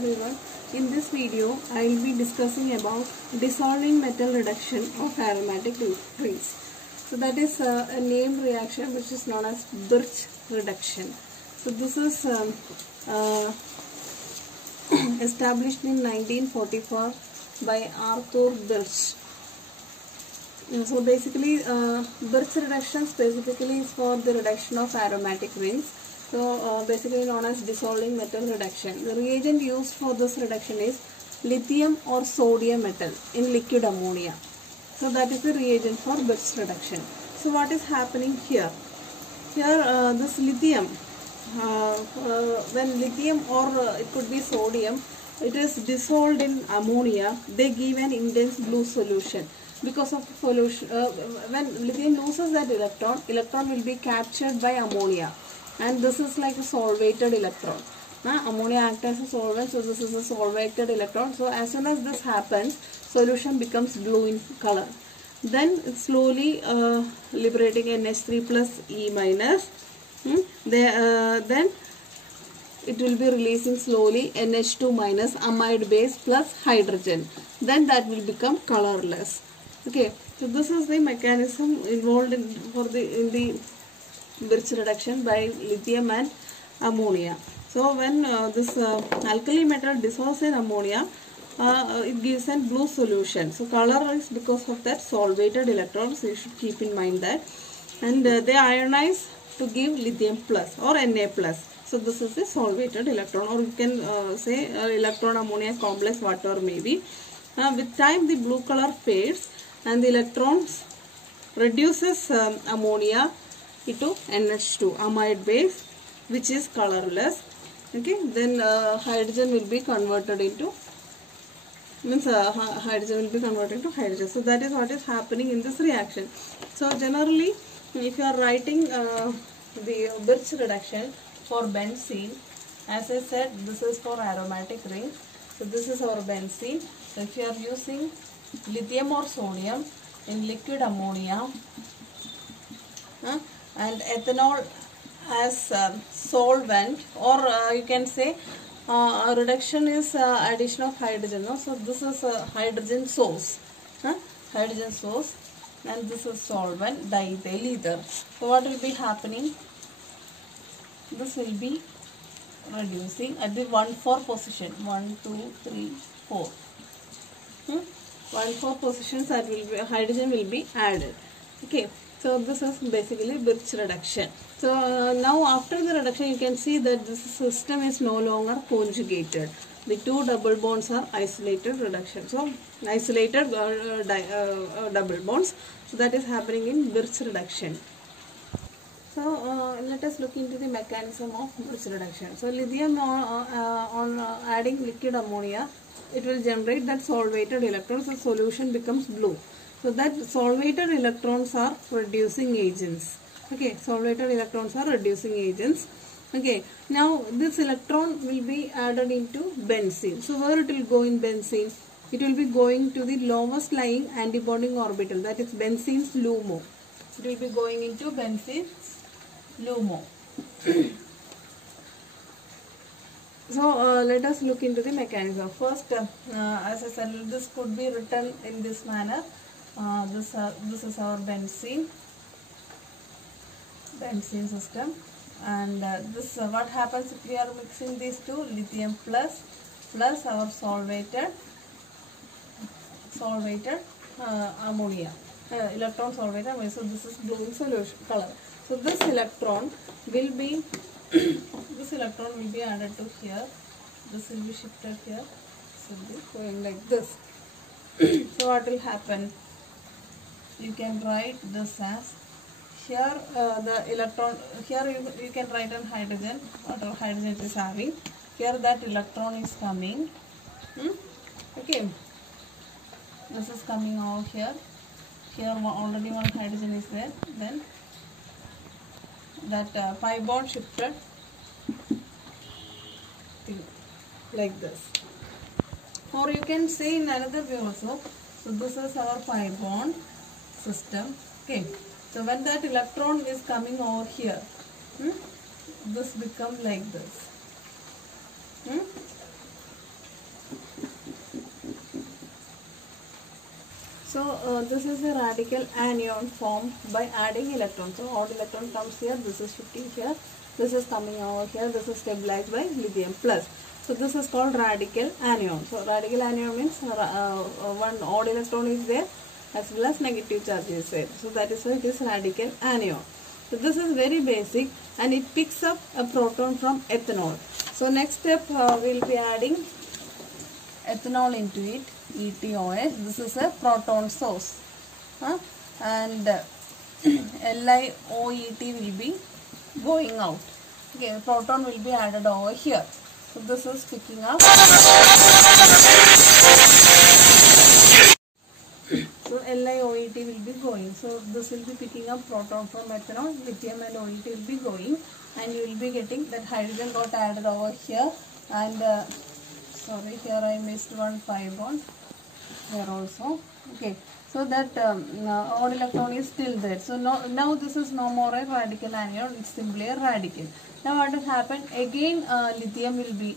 everyone. In this video, I will be discussing about dissolving metal reduction of aromatic rings. So that is a named reaction which is known as Birch reduction. So this is established in 1944 by Arthur Birch. So basically, Birch reduction specifically is for the reduction of aromatic rings. So basically known as dissolving metal reduction. The reagent used for this reduction is lithium or sodium metal in liquid ammonia. So that is the reagent for Birch reduction. So what is happening here? Here this lithium, when lithium or it could be sodium, it is dissolved in ammonia, they give an intense blue solution. Because of the solution, when lithium loses that electron will be captured by ammonia. And this is like a solvated electron. Ammonia acts as a solvent, so this is a solvated electron. So as soon as this happens, solution becomes blue in color. Then slowly liberating NH3 plus E minus. Then it will be releasing slowly NH2 minus amide base plus hydrogen. Then that will become colorless. Okay, so this is the mechanism involved in the Birch reduction by lithium and ammonia. So when this alkali metal dissolves in ammonia, it gives a blue solution. So color is because of that solvated electrons. So you should keep in mind that. And they ionize to give lithium plus or Na plus. So this is the solvated electron, or you can say electron ammonia complex, whatever may be. With time the blue color fades and the electrons reduces ammonia into NH2 amide base, which is colorless. Okay, then hydrogen will be converted into hydrogen. So that is what is happening in this reaction. So generally, if you are writing the Birch reduction for benzene, as I said, this is for aromatic rings. So this is our benzene. So if you are using lithium or sodium in liquid ammonia and ethanol as solvent, or you can say reduction is addition of hydrogen. No? So this is a hydrogen source, hydrogen source, and this is solvent, diethyl ether. So what will be happening? This will be reducing at the 1,4 position. 1, 2, 3, 4. 1,4 positions, that will be hydrogen will be added. Okay. So this is basically Birch reduction. So now after the reduction, you can see that this system is no longer conjugated. The two double bonds are isolated reduction. So isolated double bonds. So that is happening in Birch reduction. So let us look into the mechanism of Birch reduction. So lithium on adding liquid ammonia, it will generate that solvated electrons. The solution becomes blue. So that solvated electrons are reducing agents. Okay, solvated electrons are reducing agents. Okay, now this electron will be added into benzene. So where it will go in benzene? It will be going to the lowest lying antibonding orbital, that is benzene's LUMO. It will be going into benzene's LUMO. So let us look into the mechanism. First, as I said, this could be written in this manner. This is our benzene system, and this what happens if we are mixing these two, lithium plus our solvated ammonia, electron solvated ammonia. So this is blue in solution color. So this electron will be added to here. This will be shifted here. This will be going like this. So what will happen? You can write this as here the electron, here you can write on hydrogen, whatever hydrogen it is having. Here that electron is coming. Okay, this is coming over here. Here already one hydrogen is there. Then that pi bond shifted like this. Or you can say in another way also. So this is our pi bond system. Okay, so when that electron is coming over here, this become like this. So this is a radical anion formed by adding electrons. So odd electron comes here, this is shifting here, this is coming over here, this is stabilized by lithium plus. So this is called radical anion. So radical anion means one odd electron is there as well as negative charge is there. So that is why it is radical anion. So this is very basic and it picks up a proton from ethanol. So next step we will be adding ethanol into it, ETOS. This is a proton source. And LiOET will be going out. Okay, the proton will be added over here. So this is picking up. So LiOET will be going. So this will be picking up proton from ethanol, lithium and OET will be going, and you will be getting that hydrogen got added over here, and sorry, here I missed one pi bond here also. Okay, so that odd electron is still there. So now this is no more a radical anion, it's simply a radical. Now what will happen? Again lithium will be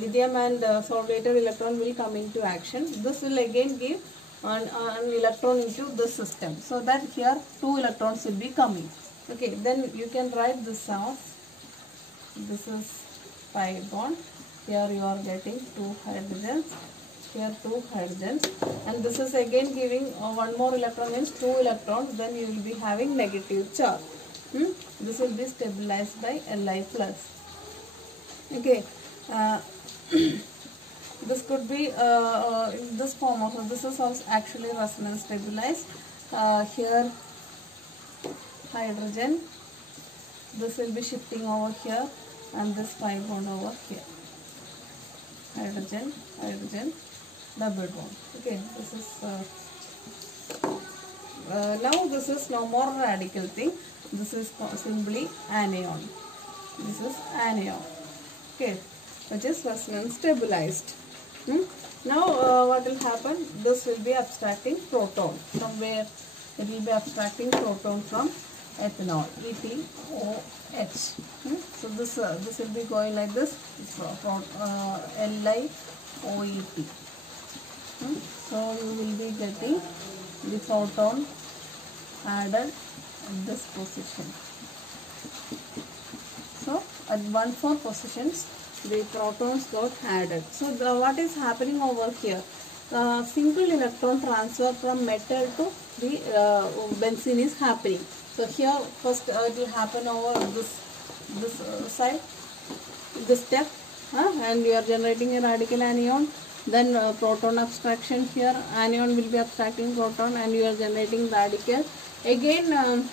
lithium and solvator electron will come into action. This will again give an electron into the system. So that here 2 electrons will be coming. Okay, then you can write this as, this is pi bond. Here you are getting 2 hydrogens, here 2 hydrogens, and this is again giving one more electron, means 2 electrons, then you will be having negative charge. This will be stabilized by Li plus. Okay, this could be in this form also. This is also actually resonance stabilized. Here hydrogen, this will be shifting over here, and this pi bond over here. Hydrogen, hydrogen, double bond. Okay, this is now this is no more radical thing. This is simply anion. This is anion. Okay, which is resonance stabilized. Now what will happen? This will be abstracting proton. From where it will be abstracting proton from ethanol, ETOH. So this will be going like this. LiOET. So you will be getting the proton added at this position. So at 1,4 positions the protons got added. So what is happening over here? Single electron transfer from metal to the benzene is happening. So here first it will happen over this side, this step, and you are generating a radical anion. Then proton abstraction, here anion will be abstracting proton and you are generating radical. Again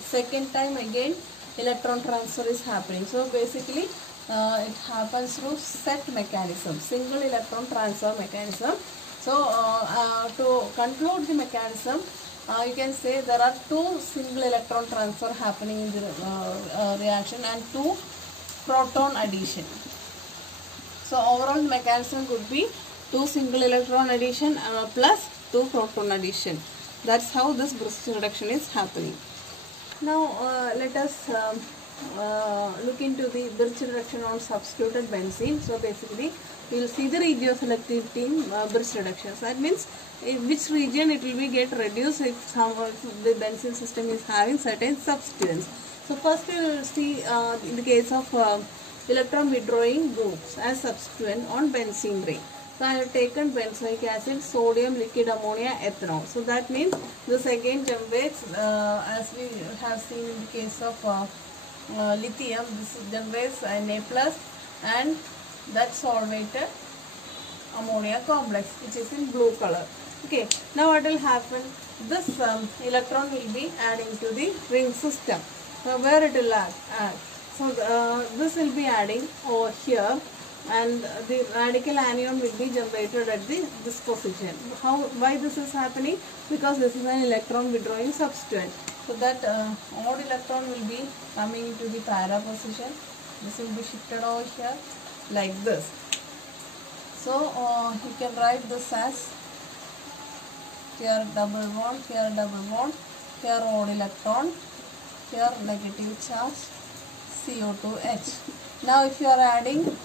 second time again electron transfer is happening. So basically it happens through set mechanism, single electron transfer mechanism. So to conclude the mechanism, you can say there are 2 single electron transfer happening in the reaction and 2 proton addition. So overall mechanism could be 2 single electron addition plus 2 proton addition. That's how this Brister reduction is happening. Now let us look into the Brister reduction on substituted benzene. So basically we will see the regioselectivity in Brister reductions. That means in which region it will be get reduced if the benzene system is having certain substituents. So first we will see in the case of electron withdrawing groups as substituent on benzene ring. So I have taken benzoic acid, sodium, liquid ammonia, ethanol. So that means this again generates, as we have seen in the case of lithium, this generates Na plus and that solvated ammonia complex, which is in blue color. Okay, now what will happen? This electron will be adding to the ring system. Now where it will add? So this will be adding over here, and the radical anion will be generated at this position. Why this is happening? Because this is an electron withdrawing substituent. So that odd electron will be coming into the para position. This will be shifted over here like this. So you can write this as here double bond, here double bond, here odd electron, here negative charge, CO2H. Now if you are adding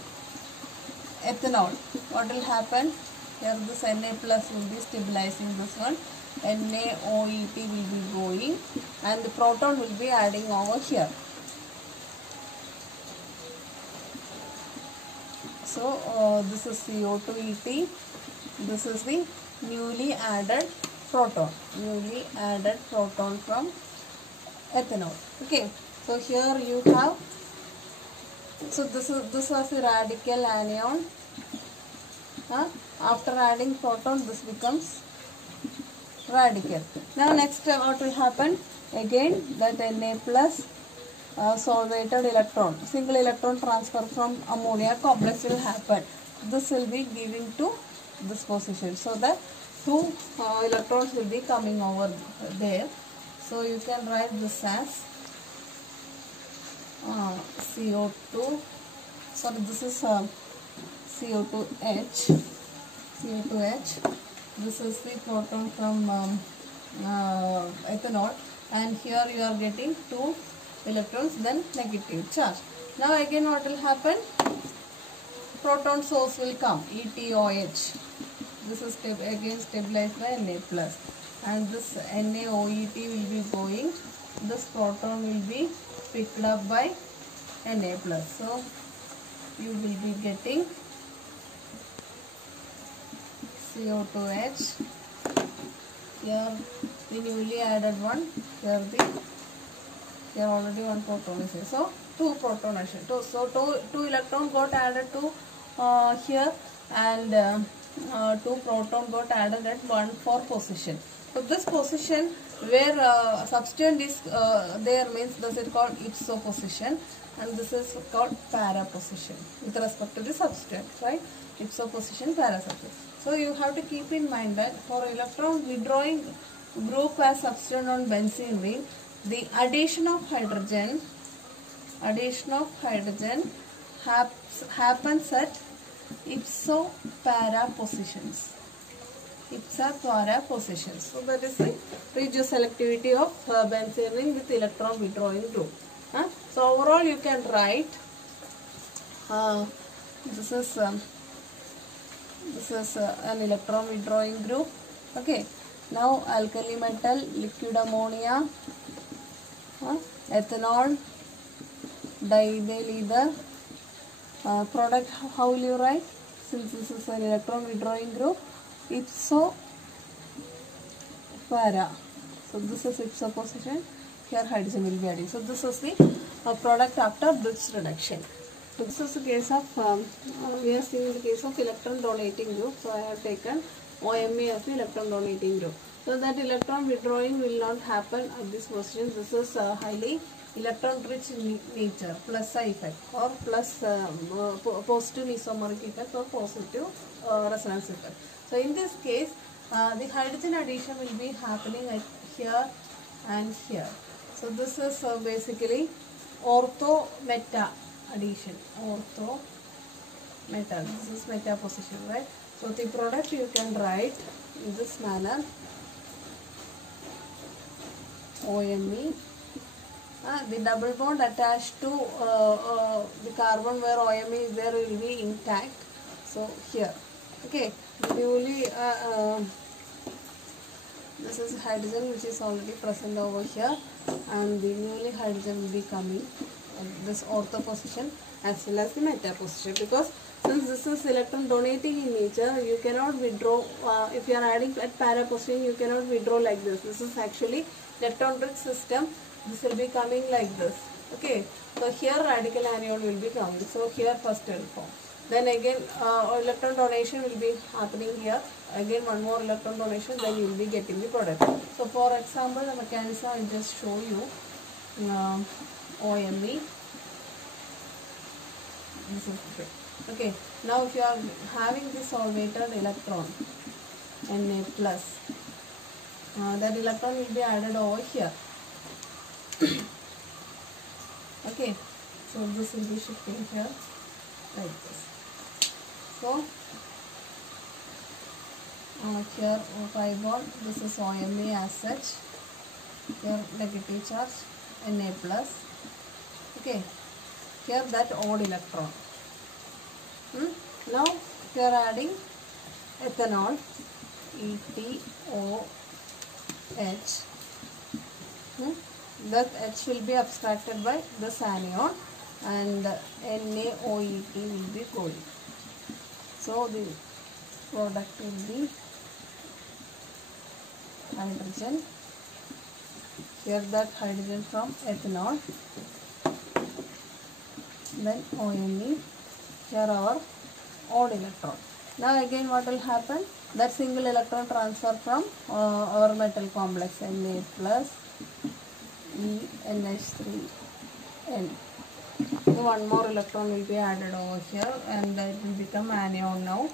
ethanol, what will happen? Here this Na plus will be stabilizing this one, NaOET will be going, and the proton will be adding over here. So this is CO2ET. This is the newly added proton from ethanol. Okay, so here you have, so this was the radical anion. After adding proton, this becomes radical. Now next what will happen? Again that Na plus solvated electron, single electron transfer from ammonia complex will happen. This will be giving to this position. So that two electrons will be coming over there. So you can write this as CO2. Sorry, this is CO2H. This is the proton from ethanol, and here you are getting two electrons, then negative charge. Now again what will happen? Proton source will come, ETOH. This is again stabilized by Na plus, and this NaOET will be going. This proton will be picked up by Na plus. So you will be getting CO2H. Here the newly added one. Here already one proton is here. So two proton addition. So two electron got added to here, and two proton got added at 1,4 position. So this position where substituent is there means this is called ipso position, and this is called para position with respect to the substituent, right? Ipso position, para substituent. So you have to keep in mind that for electron withdrawing group as substituent on benzene ring, the addition of hydrogen happens at ipso para positions. So that is the reduced selectivity of benzene ring with electron withdrawing group. So overall you can write this is an electron withdrawing group. Okay. Now alkali metal, liquid ammonia, ethanol, diethyl ether. Product, how will you write? Since this is an electron withdrawing group, ipso para. So this is ipso position. Here hydrogen will be adding. So this is the product after Bridge reduction. So this is the case of we are seeing the case of electron donating group. So I have taken OMe as the electron donating group. So that electron withdrawing will not happen at this position. This is highly electron rich in nature, plus side effect, or plus positive isomeric effect, or positive resonance effect. So in this case the hydrogen addition will be happening at here and here. So this is basically ortho meta addition, ortho meta. This is meta position, right? So the product you can write in this manner: OMe. The double bond attached to the carbon where OMe is there will be intact. So here, okay, the newly this is hydrogen which is already present over here, and the newly hydrogen will be coming this ortho position as well as the meta position, because since this is electron donating in nature, you cannot withdraw. If you are adding at para position, you cannot withdraw like this. This is actually electron rich system. This will be coming like this. Okay, so here radical anion will be coming. So here first will form. Then again electron donation will be happening here. Again one more electron donation, then you will be getting the product. So for example, the mechanism I will just show you. OMe. This is it. Okay. Now if you are having this solvated electron, Na plus, that electron will be added over here. Okay, so this will be shifting here like this. So here pi bond, this is OMe as such. Here negative charge, Na plus. Okay, here that odd electron. Now we are adding ethanol, ETO H. That H will be abstracted by this anion and NaOET will be going. So the product will be hydrogen. Here that hydrogen from ethanol. Then ONE. Here our odd electron. Now again what will happen? That single electron transfer from our metal complex Na plus ENH3N. So one more electron will be added over here and it will become anion now.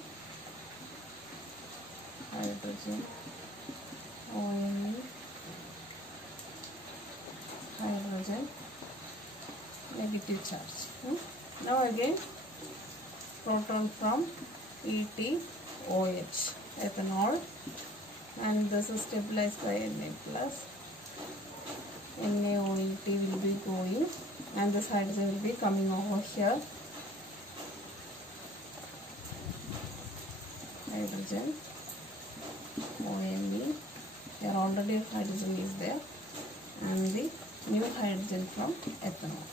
Hydrogen, ONE, hydrogen, negative charge. Now again proton from ETOH, ethanol, and this is stabilized by Na plus. NaOET will be going and this hydrogen will be coming over here. Hydrogen, ONE, here already hydrogen is there, and the new hydrogen from ethanol.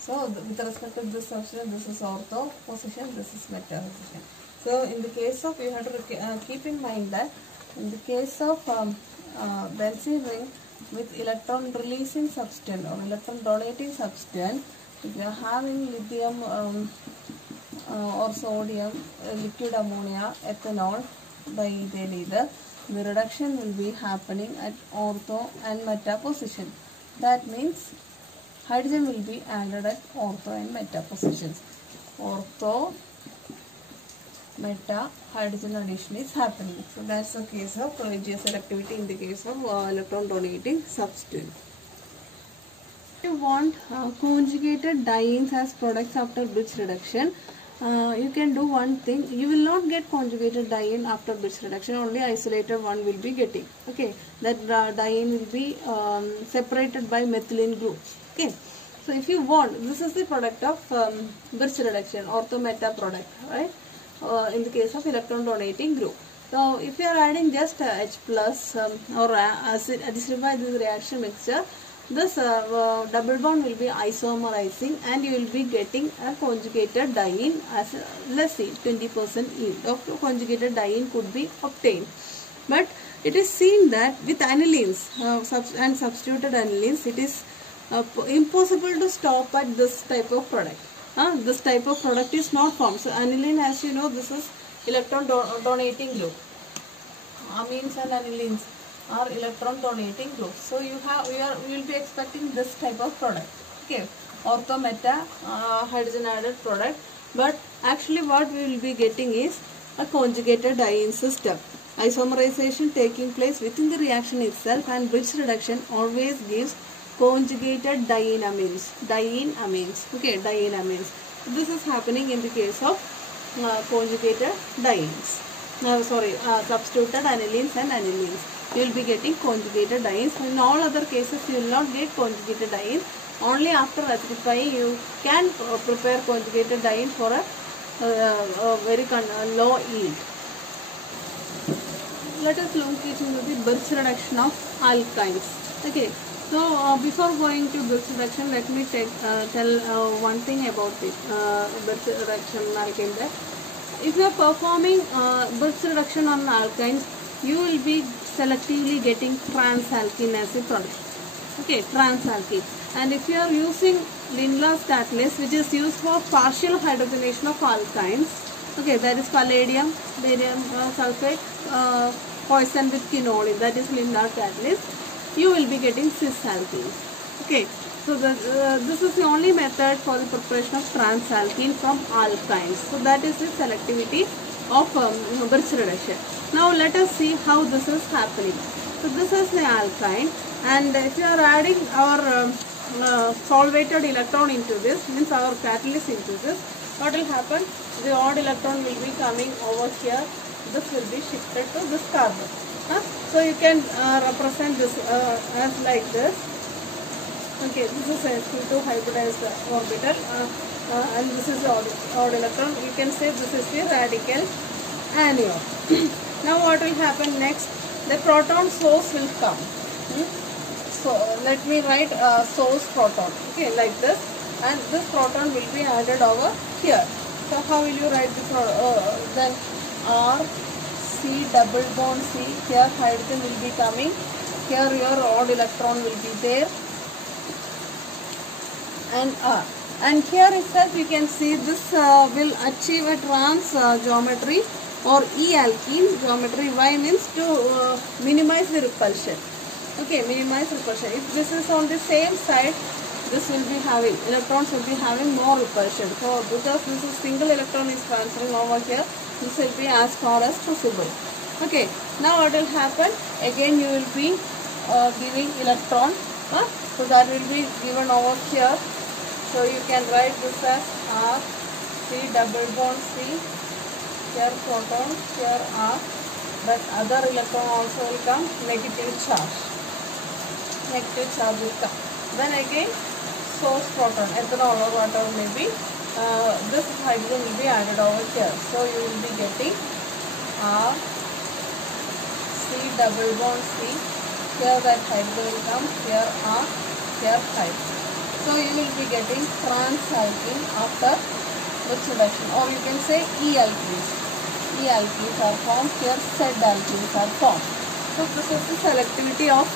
So with respect to this substance, this is ortho position, this is meta position. So in the case of, you have to keep in mind that in the case of benzene ring with electron releasing substance or electron donating substance, if you are having lithium or sodium, liquid ammonia, ethanol, diethyl ether, the reduction will be happening at ortho and meta position. That means hydrogen will be added at ortho and meta positions. Ortho, meta, hydrogen addition is happening. So that's the case of GSL activity in the case of electron donating substance. If you want conjugated dienes as products after bridge reduction, you can do one thing. You will not get conjugated diene after bridge reduction, only isolated one will be getting. Okay, that diene will be separated by methylene groups. Okay, so if you want, this is the product of bridge reduction, ortho meta product, right? In the case of electron donating group. So if you are adding just H plus or additive by this reaction mixture, this double bond will be isomerizing and you will be getting a conjugated diene as let's see 20% yield of conjugated diene could be obtained. But it is seen that with anilines and substituted anilines, it is impossible to stop at this type of product. This type of product is not formed. So aniline, as you know, this is electron donating group. Amines and anilines are electron donating groups. So you will be expecting this type of product. Okay, ortho meta hydrogen added product. But actually what we will be getting is a conjugated diene system. Isomerization taking place within the reaction itself, and bridge reduction always gives conjugated diene amines. Okay, diene amines. This is happening in the case of conjugated dienes. Substituted anilines and anilines. You will be getting conjugated dienes. In all other cases, you will not get conjugated diene. Only after acidifying, you can prepare conjugated diene for a very low yield. Let us look into the bridge reduction of alkynes. Okay. So before going to bridge reduction, let me tell one thing about the bridge reduction alkane. That if you are performing bridge reduction on alkynes, you will be selectively getting transalkene as a product. Okay, transalkene. And if you are using Lindlar's catalyst, which is used for partial hydrogenation of alkynes, okay, that is palladium, barium sulfate poisoned with quinoline, that is Lindlar catalyst, you will be getting cis-alkene. Okay, so this is the only method for the preparation of transalkene from alkynes. So that is the selectivity of bridge reduction. Now let us see how this is happening. So this is the alkyne, and if you are adding our solvated electron into this, means our catalyst into this, what will happen? The odd electron will be coming over here. This will be shifted to this carbon. So you can represent this as like this. Okay, this is a sp2 hybridized orbital and this is the odd electron. You can say this is the radical anion. Now what will happen next? the proton source will come. So let me write source proton, okay, like this, and this proton will be added over here. So how will you write this? Then R C double bond C, here hydrogen will be coming, here your odd electron will be there, and R. And here itself you can see this will achieve a trans geometry or E-alkene geometry. Why? Means to minimize the repulsion. Okay, minimize repulsion. If this is on the same side, this will be having, electrons will be having more repulsion. So because this is single electron is transferring over here, this will be as far as possible. Okay, now what will happen? Again you will be giving electron. So that will be given over here. So you can write this as R, C double bond C, here proton, here R, but other electron also will come, negative charge. Negative charge will come. Then again source proton, ethanol or whatever may be, this hydrogen will be added over here. So you will be getting R, C double bond C, here that hydrogen will come, here R, here hydrogen. So you will be getting trans alkene after this reduction, or you can say E-alkenes. E-alkenes are formed, here Z-alkenes are formed. So this is the selectivity of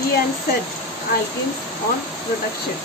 E and Z alkenes on reduction.